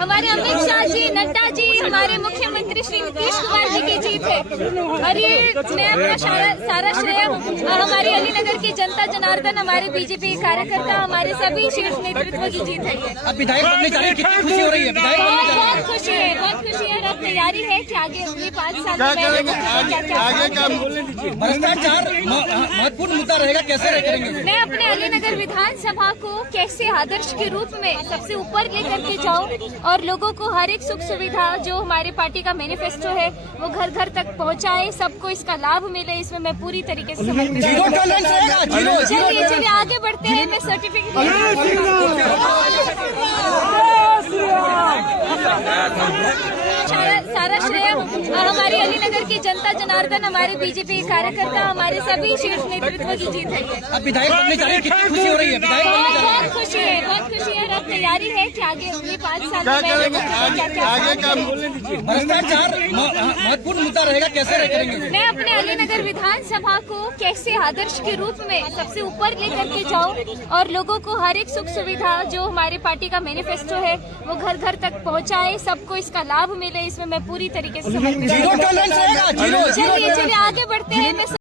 हमारे अमित शाह जी, नड्डा जी, हमारे मुख्यमंत्री श्री नीतीश कुमार जी की जीत है। और ये मैं अपना सारा श्रेय हमारी अलीनगर की जनता जनार्दन, हमारे बीजेपी कार्यकर्ता, हमारे सभी शीर्ष नेतृत्व की जीत है। ये अब विधायक बनने जा रहे हैं, कितनी खुशी हो रही है? विधायक बहुत खुशी है, बहुत खुशी है। अब तैयारी है कि आगे अगले 5 साल में भ्रष्टाचार महत्वपूर्ण मुद्दा रहेगा, कैसे करेंगे? मैं अपने अलीनगर विधानसभा को कैसे आदर्श के रूप में सबसे ऊपर लेकर के जाऊं और लोगों को हर एक सुख सुविधा जो हमारे पार्टी का मैनिफेस्टो है वो घर घर तक पहुंचाए, सबको इसका लाभ मिले, इसमें मैं पूरी तरीके से समर्पित हूं। चलिए आगे बढ़ते हैं। मैं सर्टिफिकेट सारा श्रेय हमारी अलीनगर की जनता जनार्दन, हमारे बीजेपी कार्यकर्ता, हमारे सभी शीर्ष नेतृत्व की जीत है। ये अब विधायक बनने जा रहे हैं, कितनी खुशी हो रही है? बहुत खुशी है, बहुत खुशी है। अब तैयारी है कि आगे अगले 5 साल में भ्रष्टाचार महत्वपूर्ण मुद्दा रहेगा, कैसे करेंगे? मैं अपने अलीनगर विधानसभा को कैसे आदर्श के रूप में सबसे ऊपर लेकर के जाऊं और लोगों को हर एक सुख सुविधा जो हमारे पार्टी का मैनिफेस्टो है वो घर घर तक पहुंचाए, सबको इसका लाभ मिले, इसमें मैं पूरी तरीके से समर्पित हूं। चलिए आगे बढ़ते हैं। मैं